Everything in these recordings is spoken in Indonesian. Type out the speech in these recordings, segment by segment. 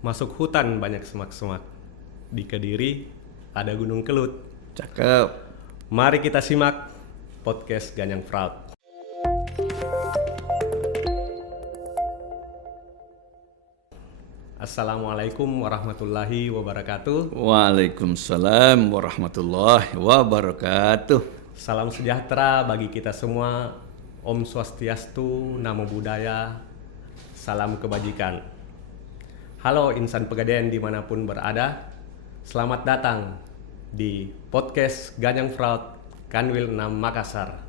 Masuk hutan banyak semak-semak. Di Kediri ada Gunung Kelut. Cakep. Mari kita simak podcast Ganyang Fraud. Assalamualaikum warahmatullahi wabarakatuh. Waalaikumsalam warahmatullahi wabarakatuh. Salam sejahtera bagi kita semua. Om Swastiastu, Namo Buddhaya, salam kebajikan. Halo insan Pegadaian dimanapun berada. Selamat datang di podcast Ganyang Fraud Kanwil 6 Makassar.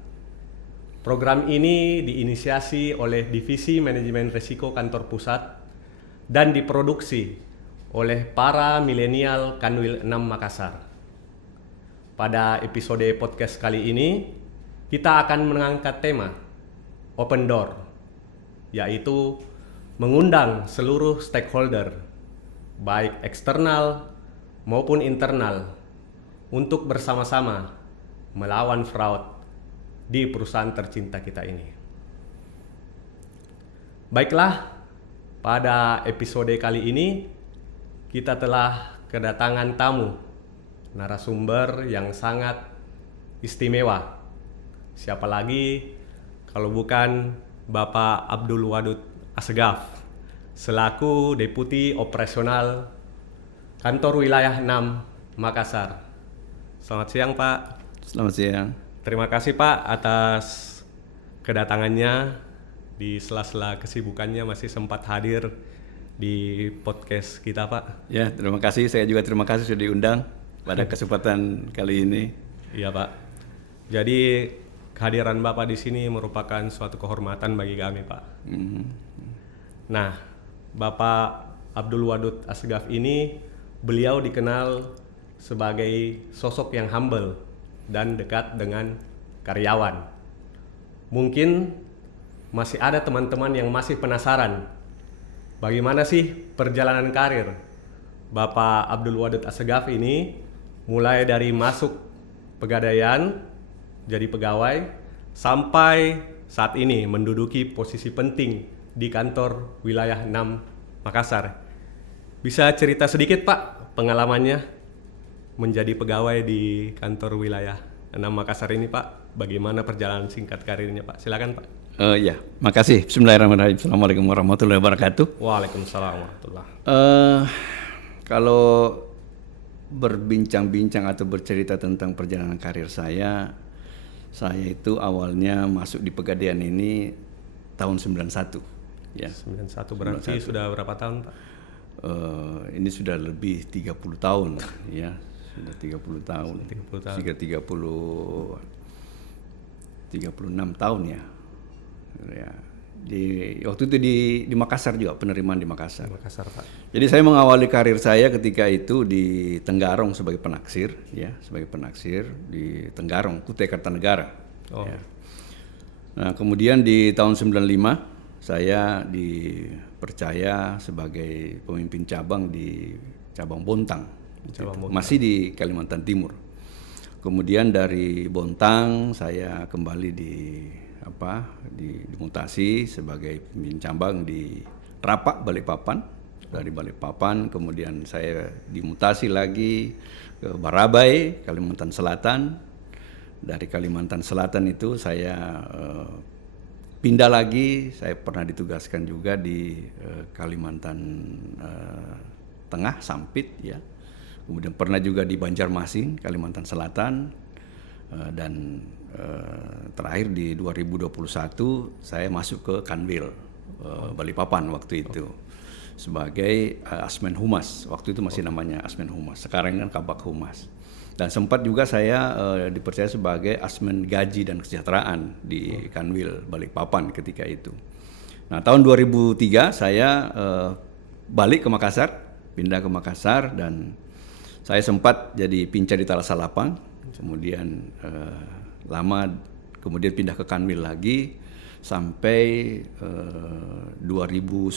Program ini diinisiasi oleh Divisi Manajemen Risiko Kantor Pusat dan diproduksi oleh para milenial Kanwil 6 Makassar. Pada episode podcast kali ini, kita akan mengangkat tema Open Door, yaitu mengundang seluruh stakeholder, baik eksternal maupun internal, untuk bersama-sama melawan fraud di perusahaan tercinta kita ini. Baiklah, pada episode kali ini kita telah kedatangan tamu, narasumber yang sangat istimewa. Siapa lagi kalau bukan Bapak Abdul Wadud Asegaf, selaku Deputi Operasional Kantor Wilayah 6 Makassar. Selamat siang Pak. Selamat siang. Terima kasih Pak atas kedatangannya. Di sela-sela kesibukannya masih sempat hadir di podcast kita Pak. Ya, terima kasih. Saya juga terima kasih sudah diundang pada kesempatan kali ini. Iya Pak. Jadi kehadiran Bapak di sini merupakan suatu kehormatan bagi kami Pak. Nah, Bapak Abdul Wadud Asegaf ini, beliau dikenal sebagai sosok yang humble dan dekat dengan karyawan. Mungkin masih ada teman-teman yang masih penasaran bagaimana sih perjalanan karir Bapak Abdul Wadud Asegaf ini, mulai dari masuk Pegadaian jadi pegawai sampai saat ini menduduki posisi penting di kantor wilayah 6 Makassar. Bisa cerita sedikit Pak pengalamannya menjadi pegawai di kantor wilayah 6 Makassar ini Pak? Bagaimana perjalanan singkat karirnya Pak? Silakan Pak. Ya, makasih. Bismillahirrahmanirrahim. Assalamualaikum warahmatullahi wabarakatuh. Waalaikumsalam warahmatullahi. Kalau berbincang-bincang atau bercerita tentang perjalanan karir saya itu awalnya masuk di Pegadaian ini tahun 91. Ya. 91 berarti 91. Sudah berapa tahun Pak? Ini sudah lebih 30 tahun ya. Sudah 30 tahun. 36 tahun ya. Ya. Waktu itu di Makassar juga, penerimaan di Makassar. Makassar Pak. Jadi saya mengawali karir saya ketika itu di Tenggarong sebagai penaksir ya, sebagai penaksir di Tenggarong, Kutai Kartanegara. Oh. Ya. Nah, kemudian di tahun 95 saya dipercaya sebagai pemimpin cabang di cabang Bontang. Masih di Kalimantan Timur. Kemudian dari Bontang saya kembali dimutasi sebagai pemimpin cabang di Rapak, Balikpapan. Dari Balikpapan kemudian saya dimutasi lagi ke Barabai, Kalimantan Selatan. Dari Kalimantan Selatan itu saya pindah lagi, saya pernah ditugaskan juga di Kalimantan Tengah, Sampit ya. Kemudian pernah juga di Banjarmasin, Kalimantan Selatan, dan terakhir di 2021 saya masuk ke Kanwil Balikpapan waktu itu sebagai Asmen Humas. Waktu itu masih namanya Asmen Humas, sekarang kan Kabak Humas. Dan sempat juga saya dipercaya sebagai Asmen Gaji dan Kesejahteraan di Kanwil Balikpapan ketika itu. Nah, tahun 2003 saya balik ke Makassar, pindah ke Makassar, dan saya sempat jadi pinca di Talasalapang, kemudian kemudian pindah ke Kanwil lagi sampai 2010.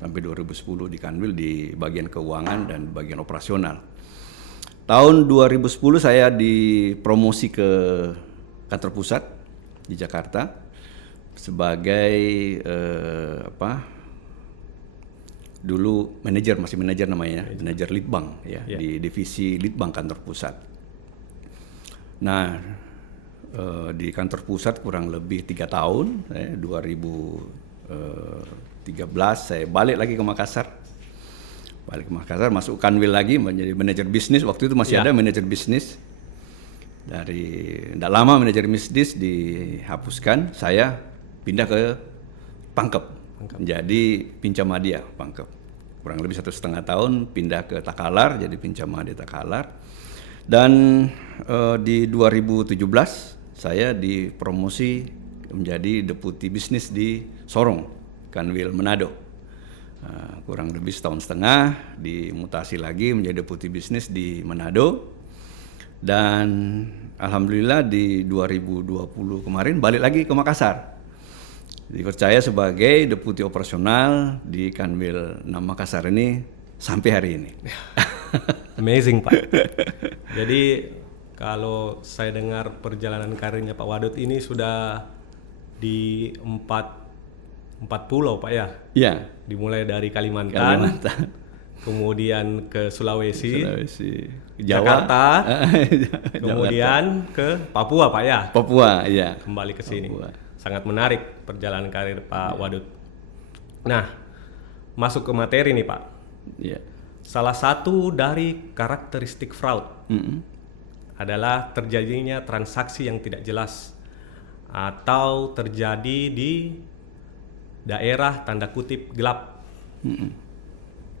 Sampai 2010 di Kanwil di bagian keuangan dan bagian operasional. Tahun 2010 saya dipromosi ke kantor pusat di Jakarta sebagai dulu masih manajer namanya, manajer Litbang ya, di divisi Litbang kantor pusat. Nah, di kantor pusat kurang lebih 3 tahun, 2013 saya balik lagi ke Makassar. Masuk Kanwil lagi menjadi manajer bisnis. Waktu itu masih ada manajer bisnis. Tidak lama manajer bisnis dihapuskan, saya pindah ke Pangkep. Jadi Pincamadya Pangkep. Kurang lebih 1,5 tahun pindah ke Takalar, jadi Pincamadya Takalar. Dan di 2017 saya dipromosi menjadi deputi bisnis di Sorong, Kanwil Manado. Kurang lebih 1,5 tahun dimutasi lagi menjadi deputi bisnis di Manado. Dan alhamdulillah di 2020 kemarin balik lagi ke Makassar. Dipercaya sebagai deputi operasional di Kanwil 6 Makassar ini sampai hari ini. Amazing Pak. Jadi kalau saya dengar perjalanan karirnya Pak Wadud ini sudah di 4 pulau Pak ya? Iya. Dimulai dari Kalimantan. Kemudian ke Sulawesi, Jawa, Jakarta, kemudian ke Papua Pak ya? Papua, iya. Kembali ke sini. Papua. Sangat menarik perjalanan karir Pak Wadud. Nah, masuk ke materi nih Pak. Iya. Salah satu dari karakteristik fraud adalah terjadinya transaksi yang tidak jelas atau terjadi di daerah tanda kutip gelap.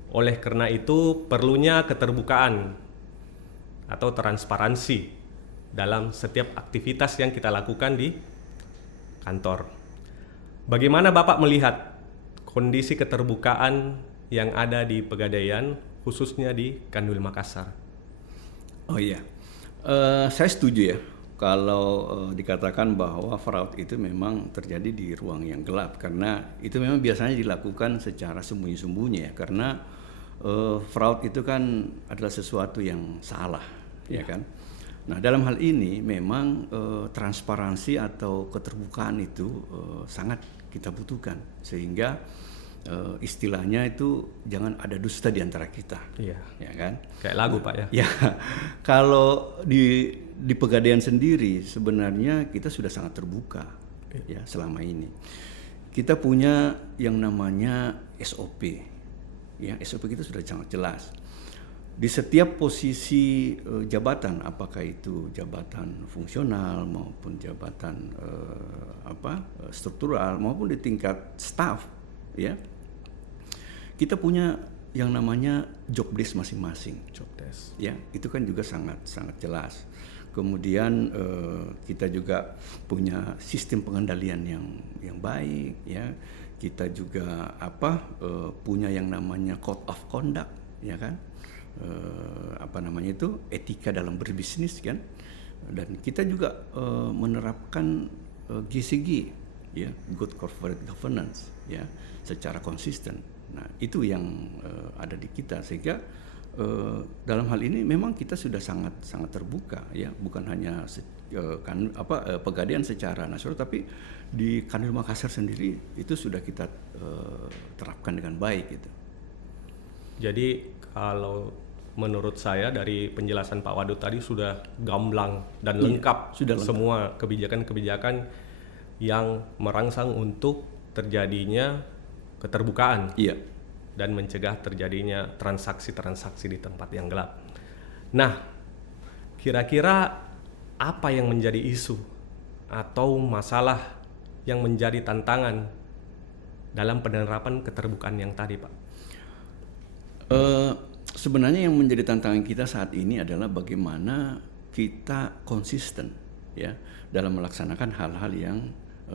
Oleh karena itu perlunya keterbukaan atau transparansi dalam setiap aktivitas yang kita lakukan di kantor. Bagaimana Bapak melihat kondisi keterbukaan yang ada di Pegadaian, khususnya di Kanwil Makassar? Oh iya, saya setuju ya kalau dikatakan bahwa fraud itu memang terjadi di ruang yang gelap, karena itu memang biasanya dilakukan secara sembunyi-sembunyi ya, karena fraud itu kan adalah sesuatu yang salah, ya kan? Nah, dalam hal ini memang transparansi atau keterbukaan itu sangat kita butuhkan, sehingga istilahnya itu jangan ada dusta di antara kita, ya kan? Kayak lagu Pak ya? Ya, kalau di Pegadaian sendiri sebenarnya kita sudah sangat terbuka ya selama ini. Kita punya yang namanya SOP, ya SOP kita sudah sangat jelas. Di setiap posisi jabatan, apakah itu jabatan fungsional maupun jabatan struktural maupun di tingkat staff, ya kita punya yang namanya job desk masing-masing. Job desk. Ya, itu kan juga sangat jelas. Kemudian kita juga punya sistem pengendalian yang baik, ya. Kita juga punya yang namanya code of conduct, ya kan? Etika dalam berbisnis kan. Dan kita juga menerapkan GCG, ya, good corporate governance, ya, secara konsisten. Nah, itu yang ada di kita, sehingga dalam hal ini memang kita sudah sangat terbuka, ya, bukan hanya Pegadaian secara nasional, tapi di Kanwil Makassar sendiri itu sudah kita terapkan dengan baik gitu. Jadi kalau menurut saya dari penjelasan Pak Wadud tadi sudah gamblang dan lengkap, sudah lengkap semua kebijakan-kebijakan yang merangsang untuk terjadinya keterbukaan. Iya. Dan mencegah terjadinya transaksi-transaksi di tempat yang gelap. Nah, kira-kira apa yang menjadi isu atau masalah yang menjadi tantangan dalam penerapan keterbukaan yang tadi, Pak? Sebenarnya yang menjadi tantangan kita saat ini adalah bagaimana kita konsisten, ya, dalam melaksanakan hal-hal yang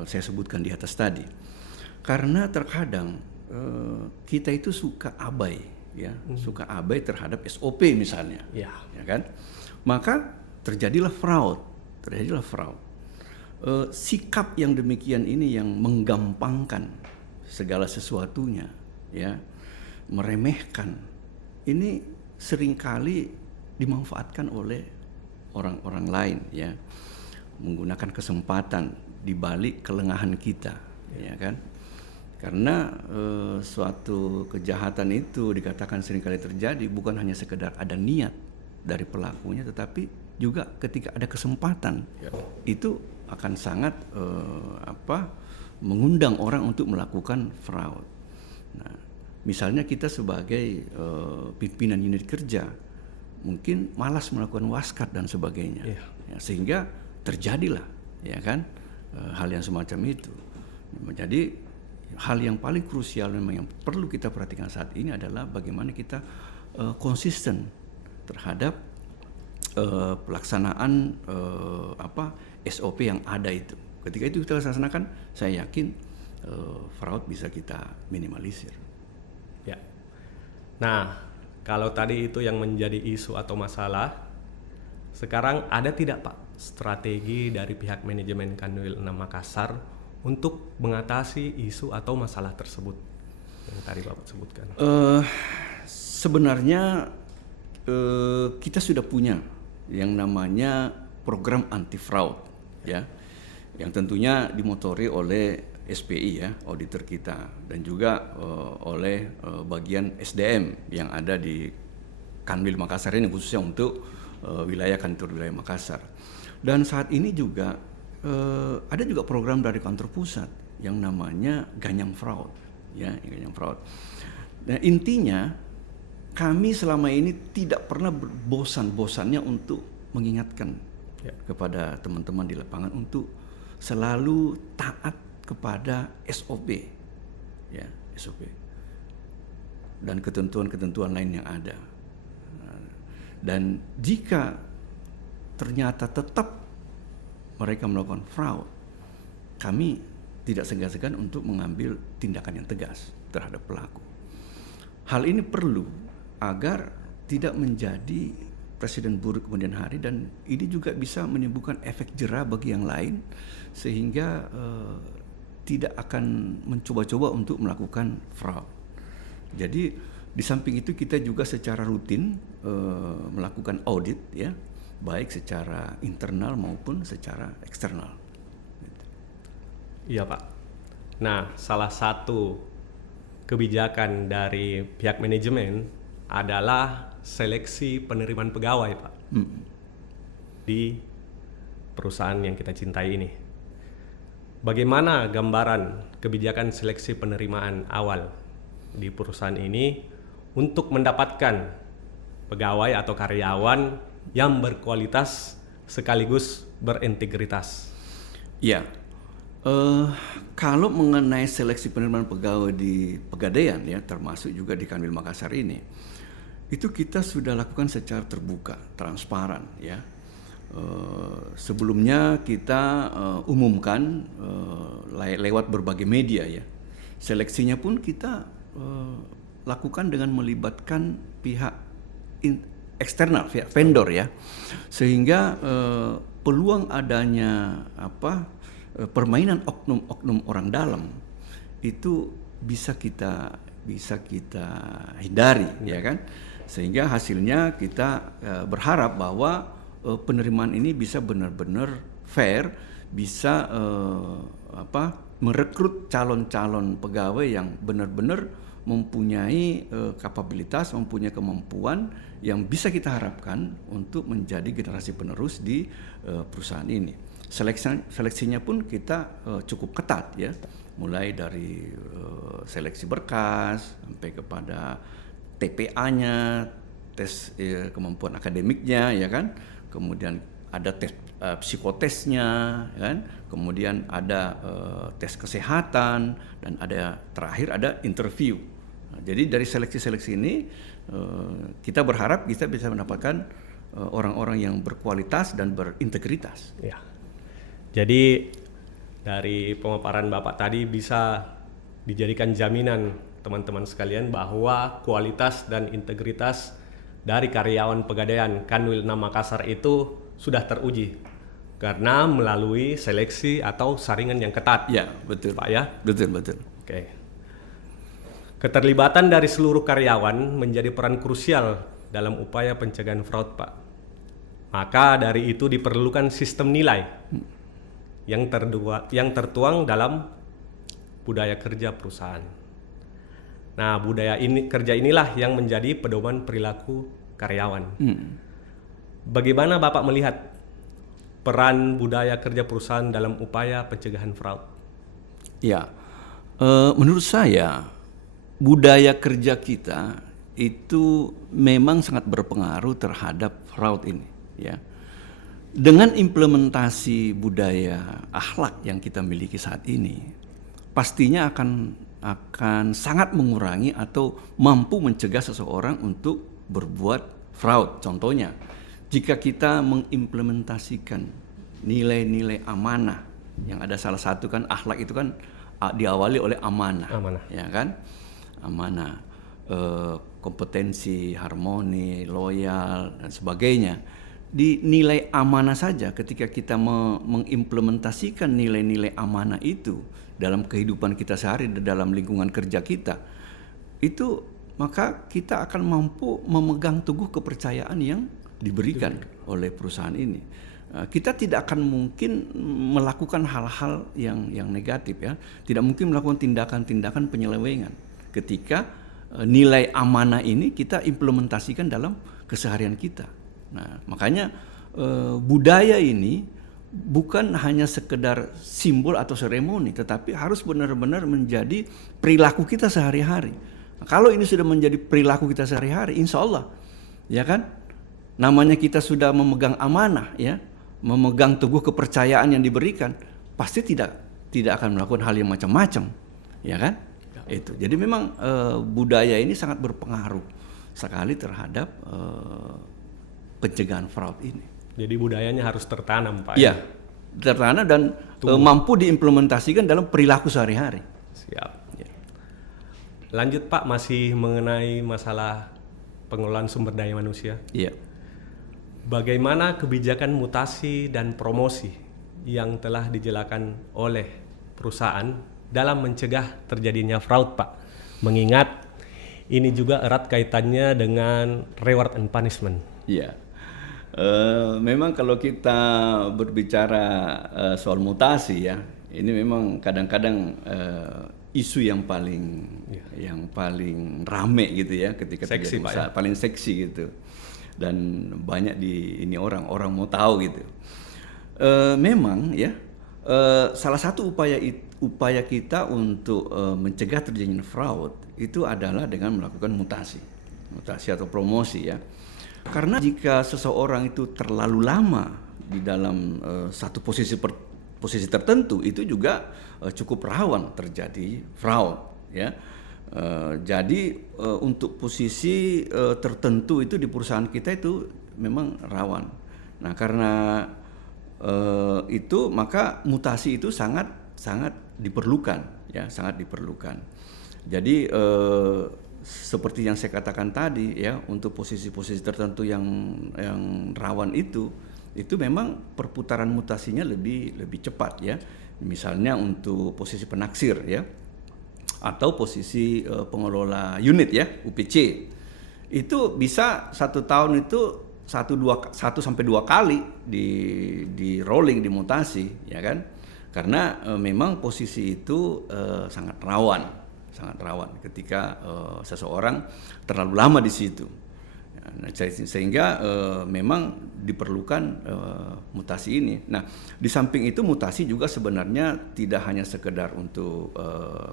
saya sebutkan di atas tadi. Karena terkadang kita itu suka abai, ya, suka abai terhadap SOP misalnya, ya kan? Maka terjadilah fraud. Sikap yang demikian ini yang menggampangkan segala sesuatunya, ya, meremehkan, ini seringkali dimanfaatkan oleh orang-orang lain, ya, menggunakan kesempatan di balik kelengahan kita, ya kan? Karena suatu kejahatan itu dikatakan seringkali terjadi bukan hanya sekedar ada niat dari pelakunya, tetapi juga ketika ada kesempatan itu akan sangat mengundang orang untuk melakukan fraud. Nah, misalnya kita sebagai pimpinan unit kerja mungkin malas melakukan waskat dan sebagainya, ya, sehingga terjadilah, ya kan, hal yang semacam itu. Jadi hal yang paling krusial memang yang perlu kita perhatikan saat ini adalah bagaimana kita konsisten terhadap pelaksanaan SOP yang ada itu. Ketika itu kita laksanakan, saya yakin fraud bisa kita minimalisir. Ya. Nah, kalau tadi itu yang menjadi isu atau masalah, sekarang ada tidak Pak strategi dari pihak manajemen Kanwil 6 Makassar untuk mengatasi isu atau masalah tersebut yang tadi Bapak sebutkan? Sebenarnya kita sudah punya yang namanya program anti fraud, ya, yang tentunya dimotori oleh SPI, ya, auditor kita, dan juga oleh bagian SDM yang ada di Kanwil Makassar ini, khususnya untuk wilayah kantor wilayah Makassar. Dan saat ini juga ada juga program dari kantor pusat yang namanya Ganyang Fraud, ya, Ganyang Fraud. Nah, intinya kami selama ini tidak pernah bosan-bosannya untuk mengingatkan kepada teman-teman di lapangan untuk selalu taat kepada SOP, ya, SOP dan ketentuan-ketentuan lain yang ada. Dan jika ternyata tetap mereka melakukan fraud, kami tidak segan-segan untuk mengambil tindakan yang tegas terhadap pelaku. Hal ini perlu agar tidak menjadi presiden buruk kemudian hari, dan ini juga bisa menimbulkan efek jera bagi yang lain sehingga tidak akan mencoba-coba untuk melakukan fraud. Jadi di samping itu kita juga secara rutin melakukan audit, ya, baik secara internal maupun secara eksternal. Iya Pak. Nah, salah satu kebijakan dari pihak manajemen adalah seleksi penerimaan pegawai Pak di perusahaan yang kita cintai ini. Bagaimana gambaran kebijakan seleksi penerimaan awal di perusahaan ini untuk mendapatkan pegawai atau karyawan yang berkualitas sekaligus berintegritas? Ya, kalau mengenai seleksi penerimaan pegawai di Pegadaian, ya, termasuk juga di Kanwil Makassar ini, itu kita sudah lakukan secara terbuka, transparan, ya. Sebelumnya kita umumkan lewat berbagai media, ya. Seleksinya pun kita lakukan dengan melibatkan pihak eksternal, pihak vendor, ya, sehingga peluang adanya permainan oknum-oknum orang dalam itu bisa kita hindari, ya kan, sehingga hasilnya kita berharap bahwa penerimaan ini bisa benar-benar fair, bisa merekrut calon-calon pegawai yang benar-benar mempunyai kapabilitas, mempunyai kemampuan yang bisa kita harapkan untuk menjadi generasi penerus di perusahaan ini. Seleksinya pun kita cukup ketat, ya, mulai dari seleksi berkas sampai kepada TPA-nya, tes kemampuan akademiknya, ya kan, kemudian ada tes psikotesnya, kan, kemudian ada tes kesehatan, dan terakhir ada interview. Nah, jadi dari seleksi-seleksi ini kita berharap kita bisa mendapatkan orang-orang yang berkualitas dan berintegritas. Ya. Jadi dari pemaparan Bapak tadi bisa dijadikan jaminan teman-teman sekalian bahwa kualitas dan integritas dari karyawan Pegadaian Kanwil 6 Makassar itu sudah teruji karena melalui seleksi atau saringan yang ketat. Ya, betul Pak, ya. Betul. Oke. Keterlibatan dari seluruh karyawan menjadi peran krusial dalam upaya pencegahan fraud, Pak. Maka dari itu diperlukan sistem nilai yang tertuang dalam budaya kerja perusahaan. Nah, budaya kerja inilah yang menjadi pedoman perilaku karyawan. Bagaimana Bapak melihat peran budaya kerja perusahaan dalam upaya pencegahan fraud? Ya, menurut saya budaya kerja kita itu memang sangat berpengaruh terhadap fraud ini. Ya, dengan implementasi budaya akhlak yang kita miliki saat ini, pastinya akan sangat mengurangi atau mampu mencegah seseorang untuk berbuat fraud. Contohnya, jika kita mengimplementasikan nilai-nilai amanah, yang ada salah satu kan akhlak itu kan diawali oleh amanah. Ya kan? Amanah, kompetensi, harmoni, loyal dan sebagainya. Di nilai amanah saja, ketika kita mengimplementasikan nilai-nilai amanah itu dalam kehidupan kita sehari, dalam lingkungan kerja kita, itu maka kita akan mampu memegang teguh kepercayaan yang diberikan oleh perusahaan ini. Kita tidak akan mungkin melakukan hal-hal yang negatif, ya. Tidak mungkin melakukan tindakan-tindakan penyelewengan ketika nilai amanah ini kita implementasikan dalam keseharian kita. Nah, makanya budaya ini bukan hanya sekedar simbol atau seremoni, tetapi harus benar-benar menjadi perilaku kita sehari-hari. Kalau ini sudah menjadi perilaku kita sehari-hari, insya Allah, ya kan, namanya kita sudah memegang amanah, ya, memegang teguh kepercayaan yang diberikan, pasti tidak akan melakukan hal yang macam-macam, ya kan? Itu. Jadi memang budaya ini sangat berpengaruh sekali terhadap pencegahan fraud ini. Jadi budayanya harus tertanam, Pak. Iya, tertanam dan mampu diimplementasikan dalam perilaku sehari-hari. Siap. Ya. Lanjut Pak, masih mengenai masalah pengelolaan sumber daya manusia. Iya. Bagaimana kebijakan mutasi dan promosi yang telah dijalankan oleh perusahaan dalam mencegah terjadinya fraud, Pak? Mengingat ini juga erat kaitannya dengan reward and punishment. Iya. Memang kalau kita berbicara soal mutasi, ya, ini memang kadang-kadang isu yang paling rame gitu, ya, ketika seksi, Pak, ya? Paling seksi gitu, dan banyak ini orang mau tahu gitu. Memang, ya, salah satu upaya kita untuk mencegah terjadinya fraud itu adalah dengan melakukan mutasi atau promosi, ya. Karena jika seseorang itu terlalu lama di dalam satu posisi tertentu, itu juga cukup rawan terjadi fraud, ya. Jadi untuk posisi tertentu itu di perusahaan kita itu memang rawan. Nah, karena itu maka mutasi itu sangat diperlukan, ya, sangat diperlukan. Jadi seperti yang saya katakan tadi, ya, untuk posisi-posisi tertentu yang rawan itu memang perputaran mutasinya lebih cepat, ya. Misalnya untuk posisi penaksir, ya, atau posisi pengelola unit, ya, UPC, itu bisa 1 tahun itu 1 sampai 2 kali di rolling, dimutasi, ya kan, karena memang posisi itu sangat rawan ketika seseorang terlalu lama di situ. Nah, sehingga memang diperlukan mutasi ini. Nah, di samping itu mutasi juga sebenarnya tidak hanya sekedar untuk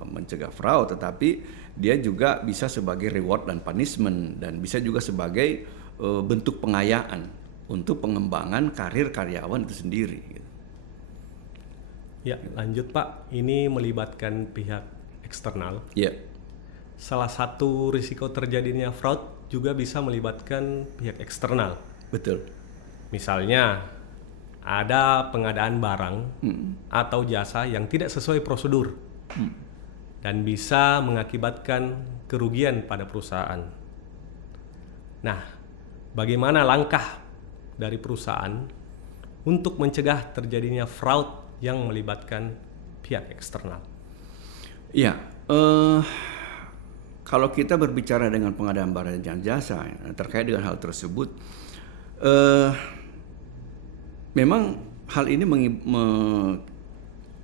mencegah fraud, tetapi dia juga bisa sebagai reward dan punishment, dan bisa juga sebagai bentuk pengayaan untuk pengembangan karir karyawan itu sendiri. Ya, lanjut Pak. Ini melibatkan pihak eksternal. Ya. Salah satu risiko terjadinya fraud juga bisa melibatkan pihak eksternal. Betul. Misalnya ada pengadaan barang atau jasa yang tidak sesuai prosedur dan bisa mengakibatkan kerugian pada perusahaan. Nah, bagaimana langkah dari perusahaan untuk mencegah terjadinya fraud yang melibatkan pihak eksternal? Ya, kalau kita berbicara dengan pengadaan barang dan jasa terkait dengan hal tersebut, memang hal ini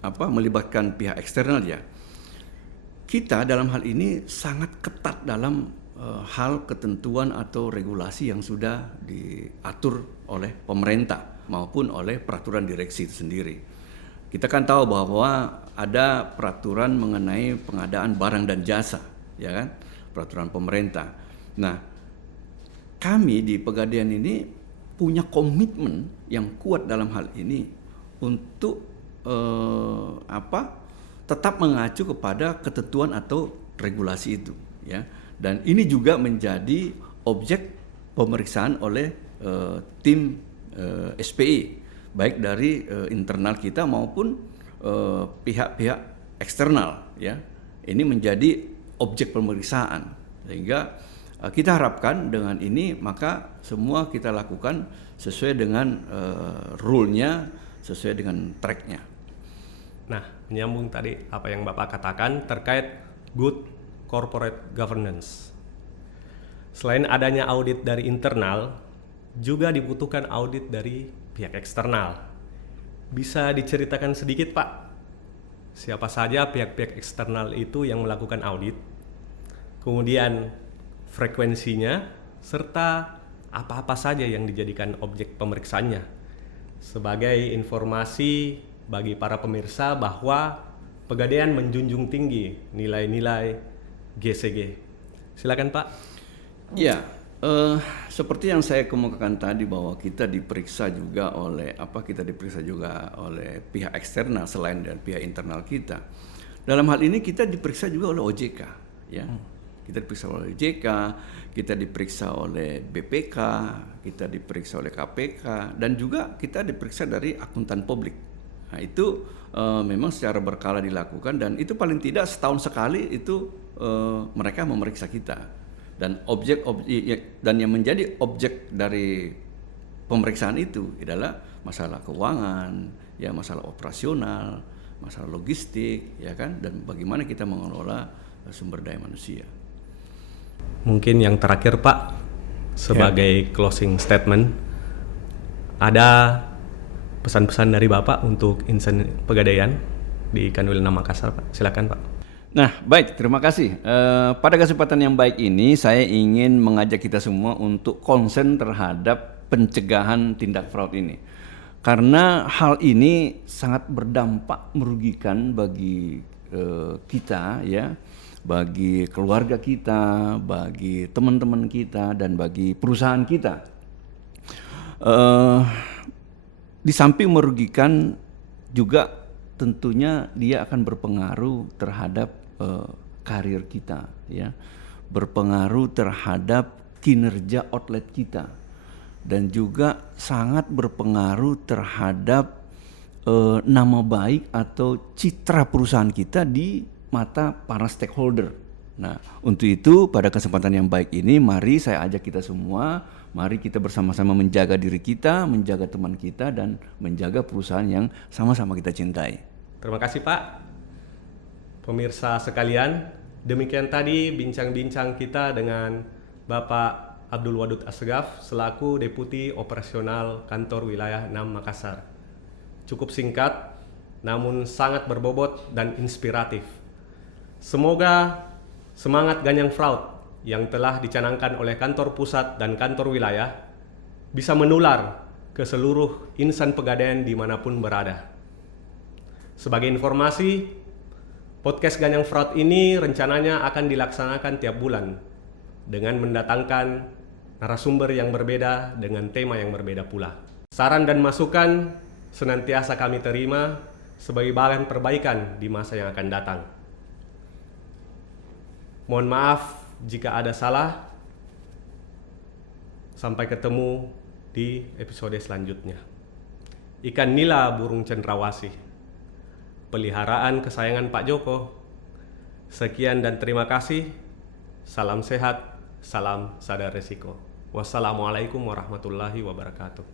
melibatkan pihak eksternal, ya. kita dalam hal ini sangat ketat dalam hal ketentuan atau regulasi yang sudah diatur oleh pemerintah maupun oleh peraturan direksi itu sendiri. Kita kan tahu bahwa ada peraturan mengenai pengadaan barang dan jasa, ya kan? Peraturan pemerintah. Nah, kami di Pegadaian ini punya komitmen yang kuat dalam hal ini untuk tetap mengacu kepada ketentuan atau regulasi itu, ya. Dan ini juga menjadi objek pemeriksaan oleh tim SPI, baik dari internal kita maupun pihak-pihak eksternal, ya. Ini menjadi objek pemeriksaan, sehingga kita harapkan dengan ini maka semua kita lakukan sesuai dengan rule-nya, sesuai dengan track-nya. Nah, menyambung tadi apa yang Bapak katakan terkait good corporate governance. Selain adanya audit dari internal, juga dibutuhkan audit dari pihak eksternal. Bisa diceritakan sedikit, Pak? Siapa saja pihak-pihak eksternal itu yang melakukan audit? Kemudian frekuensinya, serta apa-apa saja yang dijadikan objek pemeriksaannya. Sebagai informasi bagi para pemirsa bahwa Pegadaian menjunjung tinggi nilai-nilai GCG. Silakan, Pak. Ya, seperti yang saya kemukakan tadi bahwa kita diperiksa juga oleh pihak eksternal selain dari pihak internal kita. Dalam hal ini kita diperiksa juga oleh OJK, ya. Kita diperiksa oleh OJK, kita diperiksa oleh BPK, kita diperiksa oleh KPK, dan juga kita diperiksa dari akuntan publik. Nah, itu memang secara berkala dilakukan, dan itu paling tidak setahun sekali itu mereka memeriksa kita. Dan dan yang menjadi objek dari pemeriksaan itu adalah masalah keuangan, ya, masalah operasional, masalah logistik, ya kan, dan bagaimana kita mengelola sumber daya manusia. Mungkin yang terakhir, Pak, sebagai closing statement, ada pesan-pesan dari Bapak untuk insan Pegadaian di Kanwil 6 Makassar, Pak. Silakan, Pak. Nah, baik, terima kasih. Pada kesempatan yang baik ini, saya ingin mengajak kita semua untuk konsen terhadap pencegahan tindak fraud ini. Karena hal ini sangat berdampak merugikan bagi kita, ya, bagi keluarga kita, bagi teman-teman kita, dan bagi perusahaan kita. Di samping merugikan, juga tentunya dia akan berpengaruh terhadap karir kita, ya, berpengaruh terhadap kinerja outlet kita, dan juga sangat berpengaruh terhadap nama baik atau citra perusahaan kita di mata para stakeholder. Nah, untuk itu pada kesempatan yang baik ini, mari saya ajak kita semua, mari kita bersama-sama menjaga diri kita, menjaga teman kita, dan menjaga perusahaan yang sama-sama kita cintai. Terima kasih, Pak. Pemirsa sekalian, demikian tadi bincang-bincang kita dengan Bapak Abdul Wadud Assegaf selaku Deputi Operasional Kantor Wilayah 6 Makassar. Cukup singkat, namun sangat berbobot dan inspiratif. Semoga semangat ganyang fraud yang telah dicanangkan oleh kantor pusat dan kantor wilayah bisa menular ke seluruh insan Pegadaian dimanapun berada. Sebagai informasi, podcast Ganyang Fraud ini rencananya akan dilaksanakan tiap bulan dengan mendatangkan narasumber yang berbeda dengan tema yang berbeda pula. Saran dan masukan senantiasa kami terima sebagai bahan perbaikan di masa yang akan datang. Mohon maaf jika ada salah. Sampai ketemu di episode selanjutnya. Ikan nila burung cendrawasih, peliharaan kesayangan Pak Joko. Sekian dan terima kasih. Salam sehat, salam sadar resiko. Wassalamualaikum warahmatullahi wabarakatuh.